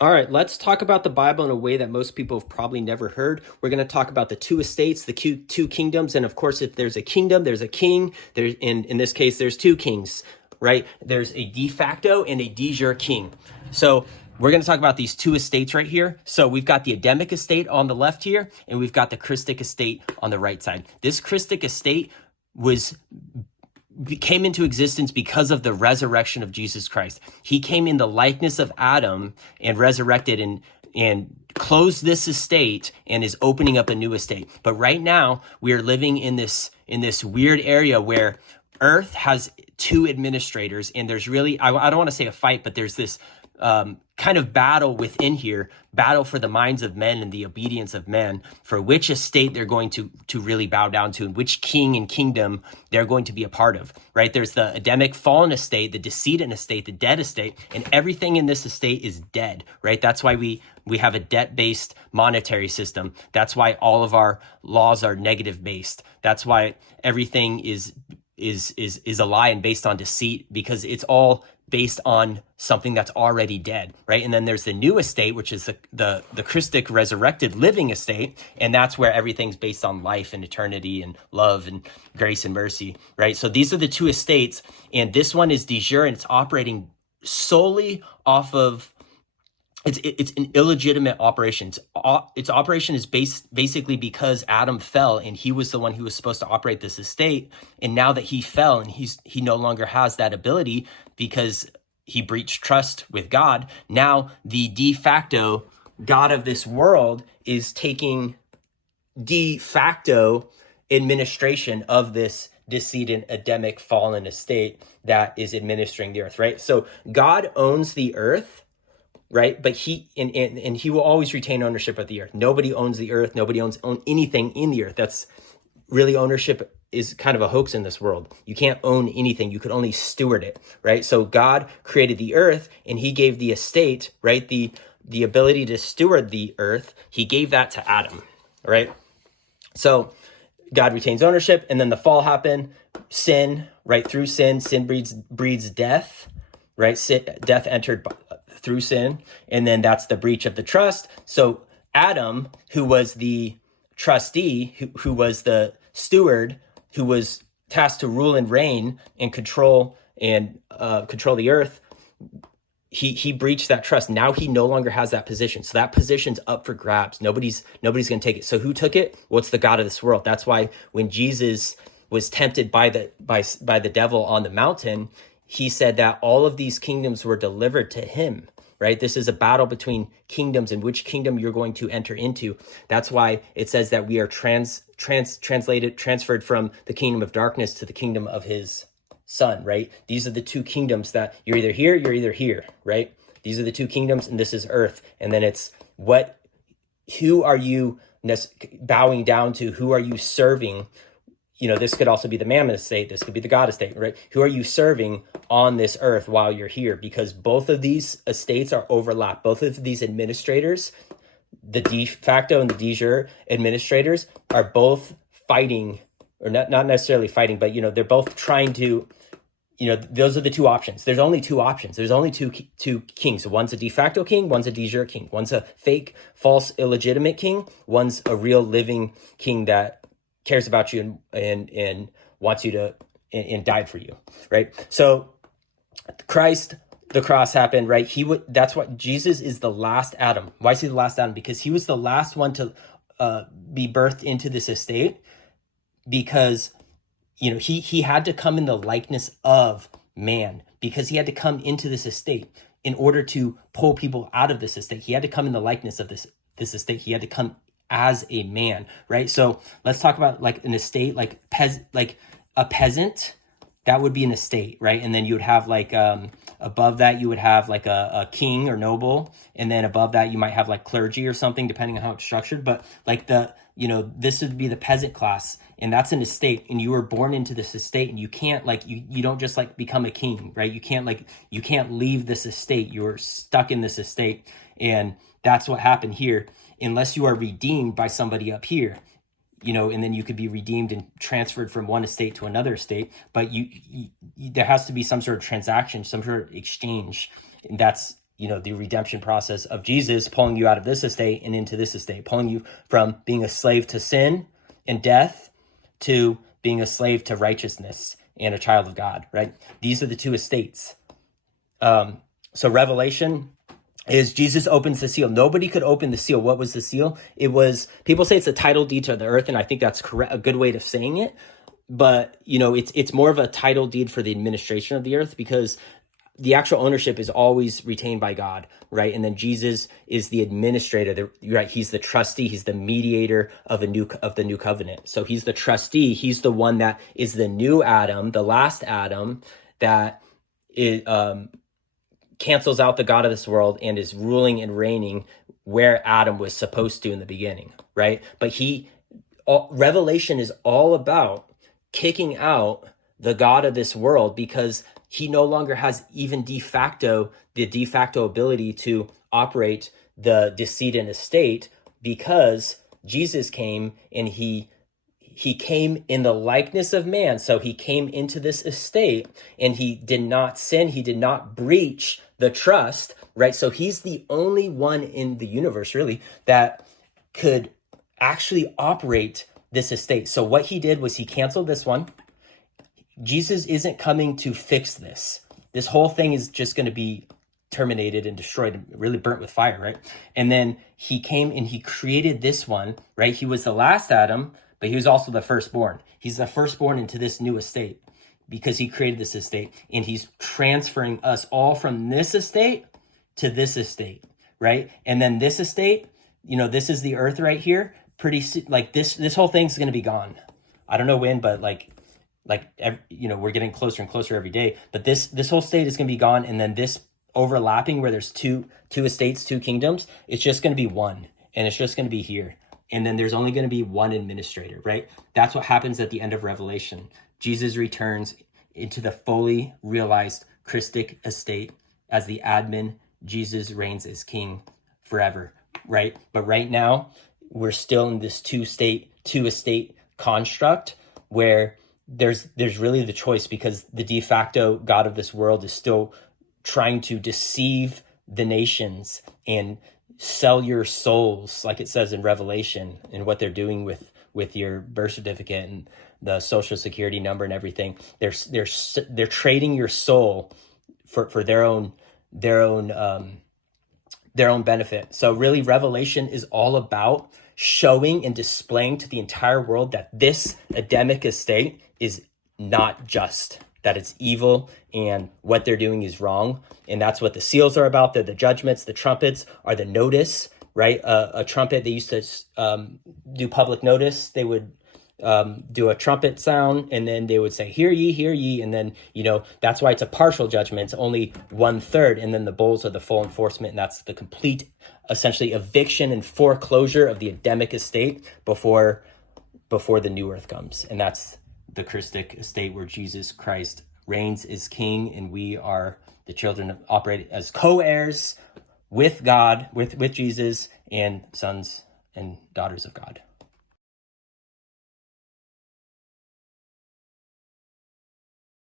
All right, let's talk about the Bible in a way that most people have probably never heard. We're going to talk about the two estates, the two kingdoms, and of course, if there's a kingdom, there's a king. There's in this case, there's two kings, right? There's a de facto and a de jure king. So we're going to talk about these two estates right here. So we've got the Adamic estate on the left here, and we've got the Christic estate on the right side. This Christic estate came into existence because of the resurrection of Jesus Christ. He came in the likeness of Adam and resurrected and closed this estate and is opening up a new estate. But right now we are living in this weird area where Earth has two administrators, and there's really, I don't want to say a fight, but there's this kind of battle within here, battle for the minds of men and the obedience of men, for which estate they're going to really bow down to, and which king and kingdom they're going to be a part of, right? There's the Adamic fallen estate, the decedent estate, the dead estate, and everything in this estate is dead, right? That's why we have a debt-based monetary system. That's why all of our laws are negative-based. That's why everything is a lie and based on deceit, because it's all based on something that's already dead, right? And then there's the new estate, which is the Christic resurrected living estate, and that's where everything's based on life and eternity and love and grace and mercy, right? So these are the two estates, and this one is de jure, and it's operating solely off of it's an illegitimate operation. Its operation is basically because Adam fell, and he was the one who was supposed to operate this estate. And now that he fell, and he no longer has that ability because he breached trust with God. Now the de facto God of this world is taking de facto administration of this decedent Adamic fallen estate that is administering the earth, right? So God owns the earth, right? But he and he will always retain ownership of the earth. Nobody owns the earth. Nobody owns anything in the earth. That's really, ownership is kind of a hoax in this world. You can't own anything. You could only steward it, right? So God created the earth, and he gave the estate, right? The ability to steward the earth. He gave that to Adam, right? So God retains ownership, and then the fall happened. Sin, right? Through sin breeds death, right? Death entered through sin, and then that's the breach of the trust. So Adam, who was the trustee, who was the steward, who was tasked to rule and reign and control the earth, he breached that trust. Now he no longer has that position. So that position's up for grabs. Nobody's going to take it. So who took it? Well, it's the God of this world. That's why when Jesus was tempted by the devil on the mountain, he said that all of these kingdoms were delivered to him, right? This is a battle between kingdoms, and which kingdom you're going to enter into. That's why it says that we are transferred from the kingdom of darkness to the kingdom of his son, right? These are the two kingdoms that you're either here, right? These are the two kingdoms, and this is earth. And then it's who are you bowing down to? Who are you serving? This could also be the Mammon estate. This could be the God estate, right? Who are you serving on this earth while you're here? Because both of these estates are overlapped. Both of these administrators, the de facto and the de jure administrators, are both fighting, or not necessarily fighting, but, they're both trying to, those are the two options. There's only two options. There's only two kings. One's a de facto king. One's a de jure king. One's a fake, false, illegitimate king. One's a real living king that cares about you and wants you to and died for you, right? So Christ, the cross happened, right? That's why Jesus is the last Adam. Why is he the last Adam? Because he was the last one to be birthed into this estate, because he had to come in the likeness of man, because he had to come into this estate in order to pull people out of this estate. He had to come in the likeness of this estate. He had to come as a man, right? So let's talk about like an estate, like a peasant. That would be an estate, right? And then you would have like above that you would have like a king or noble, and then above that you might have like clergy or something, depending on how it's structured. But like this would be the peasant class, and that's an estate, and you were born into this estate, and you can't you don't just like become a king, right? You can't leave this estate. You're stuck in this estate, and that's what happened here. Unless you are redeemed by somebody up here, and then you could be redeemed and transferred from one estate to another estate. But there has to be some sort of transaction, some sort of exchange. And that's the redemption process of Jesus, pulling you out of this estate and into this estate, pulling you from being a slave to sin and death to being a slave to righteousness and a child of God, right? These are the two estates. So Revelation is Jesus opens the seal. Nobody could open the seal. What was the seal? It was, people say it's a title deed to the earth, and I think that's correct, a good way of saying it. But, it's more of a title deed for the administration of the earth, because the actual ownership is always retained by God, right? And then Jesus is the administrator, right? He's the trustee, he's the mediator of the new covenant. So he's the trustee, he's the one that is the new Adam, the last Adam, that cancels out the God of this world and is ruling and reigning where Adam was supposed to in the beginning, right? But Revelation is all about kicking out the God of this world, because he no longer has even the de facto ability to operate the decedent estate, because Jesus came and he came in the likeness of man. So he came into this estate and he did not sin. He did not breach the trust, right? So he's the only one in the universe, really, that could actually operate this estate. So what he did was he canceled this one. Jesus isn't coming to fix this. This whole thing is just going to be terminated and destroyed and really burnt with fire, right? And then he came and he created this one, right? He was the last Adam, but he was also the firstborn. He's the firstborn into this new estate because he created this estate, and he's transferring us all from this estate to this estate, right? And then this estate, this is the earth right here. This whole thing's going to be gone. I don't know when, but we're getting closer and closer every day, but this whole state is going to be gone. And then this overlapping where there's two estates, two kingdoms, it's just going to be one, and it's just going to be here. And then there's only going to be one administrator, right? That's what happens at the end of Revelation. Jesus returns into the fully realized Christic estate as the admin. Jesus reigns as king forever, right? But right now we're still in this two estate construct where there's really the choice, because the de facto God of this world is still trying to deceive the nations and sell your souls, like it says in Revelation, and what they're doing with your birth certificate and the social security number and everything. They're trading your soul for their own benefit. So really, Revelation is all about showing and displaying to the entire world that this Adamic estate is not just, that it's evil, and what they're doing is wrong. And that's what the seals are about. They're the judgments. The trumpets are the notice, right? A trumpet, they used to do public notice. They would do a trumpet sound, and then they would say, hear ye. And then, that's why it's a partial judgment. It's only 1/3. And then the bowls are the full enforcement. And that's the complete, essentially, eviction and foreclosure of the Adamic estate before the new earth comes. And that's the Christic estate where Jesus Christ reigns as king, and we are the children of operate as co-heirs with God, with Jesus, and sons and daughters of God.